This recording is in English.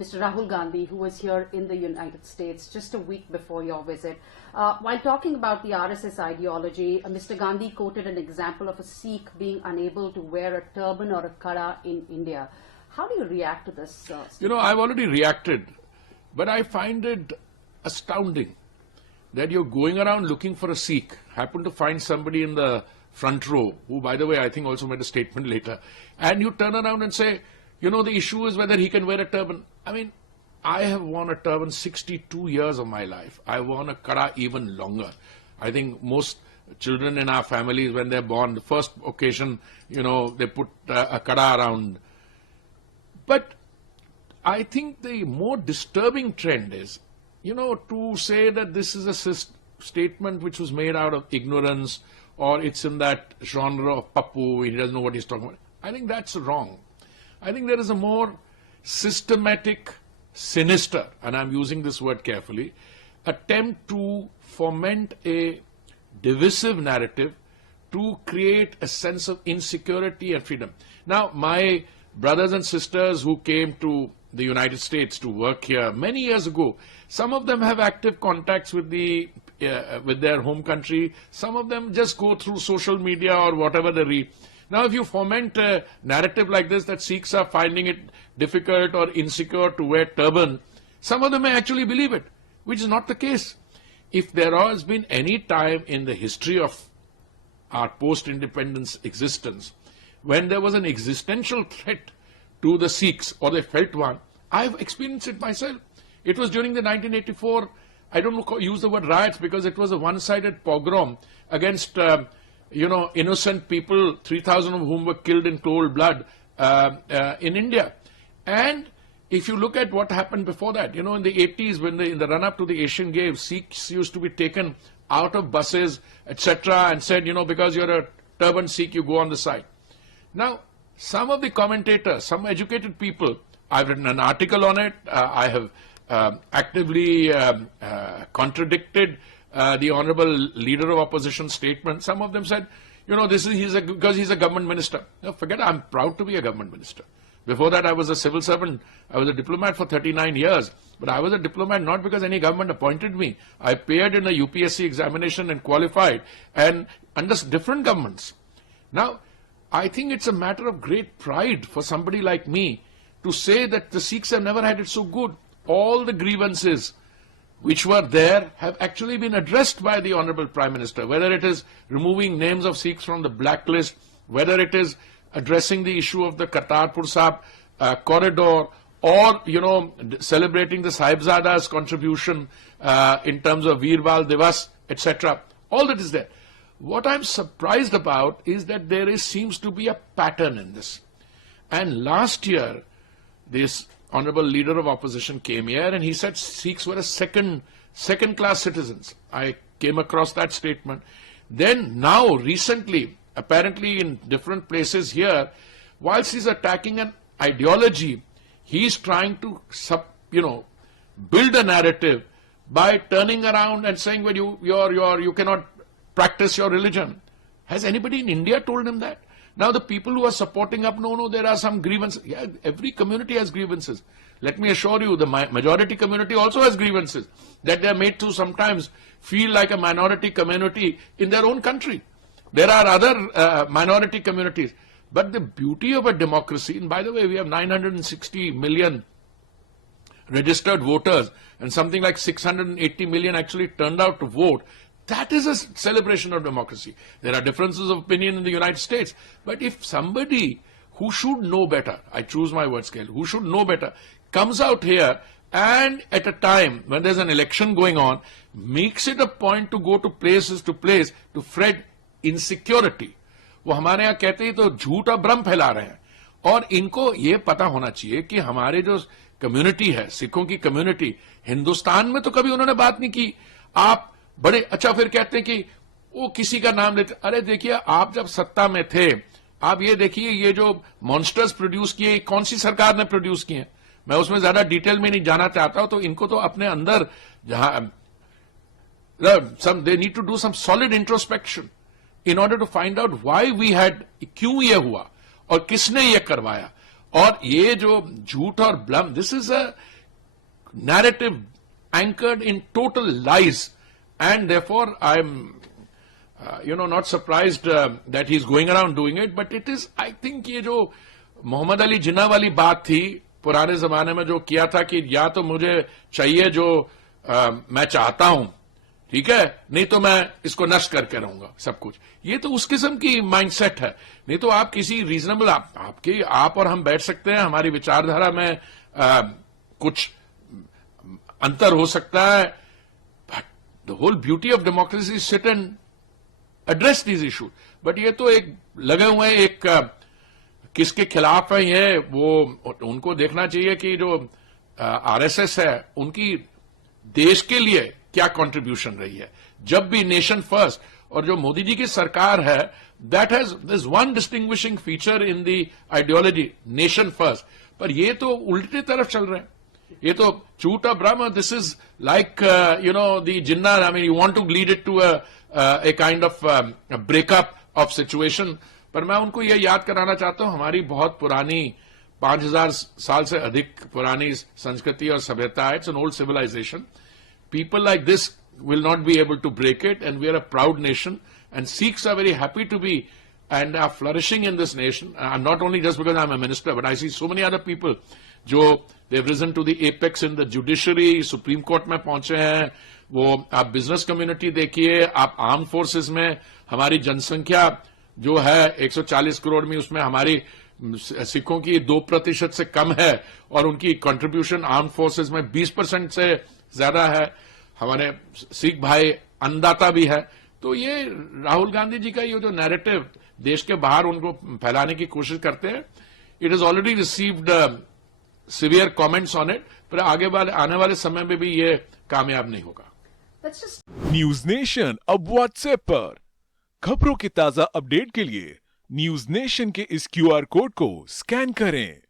Mr. Rahul Gandhi, who was here in the United States just a week before your visit. While talking about the RSS ideology, Mr. Gandhi quoted an example of a Sikh being unable to wear a turban or a kara in India. How do you react to this? I've already reacted, but I find it astounding that you're going around looking for a Sikh, happen to find somebody in the front row, who, by the way, I think also made a statement later, and you turn around and say, the issue is whether he can wear a turban. I mean, I have worn a turban 62 years of my life. I worn a kara even longer. I think most children in our families, when they're born, the first occasion, they put a kara around. But I think the more disturbing trend is, to say that this is a statement which was made out of ignorance, or it's in that genre of Pappu, he doesn't know what he's talking about. I think that's wrong. I think there is a more systematic, sinister, and I'm using this word carefully, attempt to foment a divisive narrative to create a sense of insecurity and freedom. Now, my brothers and sisters who came to the United States to work here many years ago, some of them have active contacts with their home country. Some of them just go through social media or whatever they read. Now, if you foment a narrative like this, that Sikhs are finding it difficult or insecure to wear turban, some of them may actually believe it, which is not the case. If there has been any time in the history of our post-independence existence when there was an existential threat to the Sikhs, or they felt one, I've experienced it myself. It was during the 1984, I don't use the word riots because it was a one-sided pogrom against, innocent people, 3,000 of whom were killed in cold blood in India. And if you look at what happened before that, in the 80s, when in the run-up to the Asian Games, Sikhs used to be taken out of buses, etc., and said, because you're a turban Sikh, you go on the side. Now, some of the commentators, some educated people, I've written an article on it, I have actively contradicted the Honorable Leader of Opposition statement. Some of them said, because he's a government minister. Now, forget it, I'm proud to be a government minister. Before that, I was a civil servant. I was a diplomat for 39 years. But I was a diplomat not because any government appointed me. I appeared in a UPSC examination and qualified, and under different governments. Now, I think it's a matter of great pride for somebody like me to say that the Sikhs have never had it so good. All the grievances which were there have actually been addressed by the Honorable Prime Minister, whether it is removing names of Sikhs from the blacklist, whether it is addressing the issue of the Kartarpur Sahib corridor, or, celebrating the Sahibzada's contribution in terms of Veerbal Divas, etc. All that is there. What I'm surprised about is that there seems to be a pattern in this. And last year, this Honorable Leader of Opposition came here and he said Sikhs were a second-class citizens. I came across that statement. Then now, recently, apparently in different places here, whilst he's attacking an ideology, he's trying to, build a narrative by turning around and saying, well, you cannot practice your religion. Has anybody in India told him that? Now the people who are supporting up, no, there are some grievances. Yeah, every community has grievances. Let me assure you, the majority community also has grievances that they are made to sometimes feel like a minority community in their own country. There are other minority communities. But the beauty of a democracy, and by the way, we have 960 million registered voters and something like 680 million actually turned out to vote. That is a celebration of democracy. There are differences of opinion in the United States. But if somebody who should know better, I choose my word scale, who should know better, comes out here and at a time when there's an election going on, makes it a point to go to place to spread insecurity. वो हमारे यहाँ कहते ही तो झूठ और भ्रम फैला रहे हैं. और इनको ये पता होना चाहिए कि हमारे जो कम्युनिटी है, सिखों की कम्युनिटी, हिंदुस्तान में तो कभी उन्होंने बात नहीं की. आप बड़े अच्छा फिर कहते हैं कि वो किसी का नाम लेते. अरे देखिए, आप जब सत्ता में थे, आप ये देखिए ये जो मॉन्स्टर्स प्रोड्यूस किए, कौन सी सरकार ने प्रोड्यूस किए. मैं उसमें ज्यादा डिटेल में नहीं जाना चाहता हूं. तो इनको तो अपने अंदर जहां they need to do some solid introspection in order to find out why we had, क्यों ये हुआ और किसने ये करवाया. और ये जो झूठ और Blum, this is a narrative anchored in total lies, and therefore I'm not surprised that he's going around doing it, but it is, I think, ये जो मोहम्मद अली जिन्ना वाली बात थी पुराने जमाने में जो किया था कि या तो मुझे चाहिए जो मैं चाहता हूं, ठीक है, नहीं तो मैं इसको नष्ट करके रहूंगा सब कुछ, ये तो उस किस्म की माइंडसेट है। नहीं तो आप किसी रीजनेबल आप और हम बैठ सकते हैं, हमारी विचारधारा में कुछ अंतर हो सकता है, but the whole beauty of democracy sit and address these issue. But ये तो एक लगे हुए हैं, एक किसके खिलाफ है ये, वो उनको देखना चाहिए कि जो आरएसएस है उनकी देश के लिए क्या कंट्रीब्यूशन रही है। जब भी नेशन फर्स्ट, और जो मोदी जी की सरकार है, that has this one distinguishing feature in the ideology, nation first. पर ये तो उल्टे तरफ चल रहे हैं, ये तो झूठ और भ्रम। This is like the Jinnah, I mean you want to lead it to a kind of breakup of situation. पर मैं उनको यह याद कराना चाहता हूं, हमारी बहुत पुरानी 5000 साल से अधिक पुरानी संस्कृति और सभ्यता है। It's an old civilization. People like this will not be able to break it, and we are a proud nation, and Sikhs are very happy to be and are flourishing in this nation. And not only just because I'm a minister, but I see so many other people जो they've risen to the apex in the judiciary, Supreme Court में पहुंचे हैं। वो आप business community देखिए, आप arm forces में हमारी जनसंख्या जो है 140 करोड़ में, उसमें हमारी सिखों की 2% से कम है, और उनकी कंट्रीब्यूशन आर्म फोर्सेस में 20% से ज्यादा है। हमारे सिख भाई अन्नदाता भी है। तो ये राहुल गांधी जी का ये जो नैरेटिव देश के बाहर उनको फैलाने की कोशिश करते हैं, it is already received severe comments on it, पर आने वाले समय में भी ये कामयाब नहीं होगा। न्यूज नेशन अब व्हाट्सएप पर खबरों के ताजा अपडेट के लिए न्यूज नेशन के इस QR कोड को स्कैन करें।